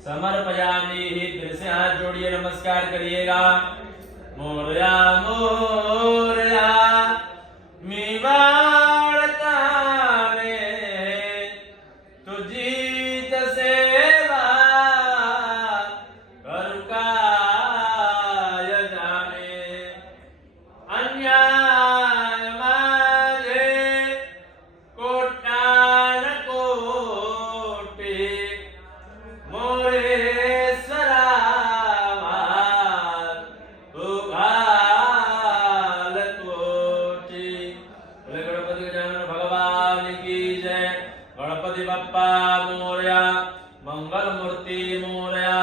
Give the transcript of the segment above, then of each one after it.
समर्पयामि। फिर से हाथ जोड़िए, नमस्कार करिएगा। मोरया मोरया मीवाड़ता ने तुझीत सेवा करुकाय जाने अन्याय माझे कोटान कोटी मोरेश्वरा तुघाल कोटी। गणपति गजानन भगवान की जय। गणपति बप्पा मोरया, मंगल मूर्ति मोरया।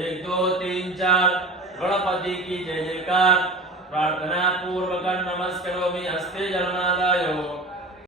1 2 3 4 गणपति की जय जयकार। प्रार्थना पूर्वक नमस्करोमि। हस्ते जलमादायो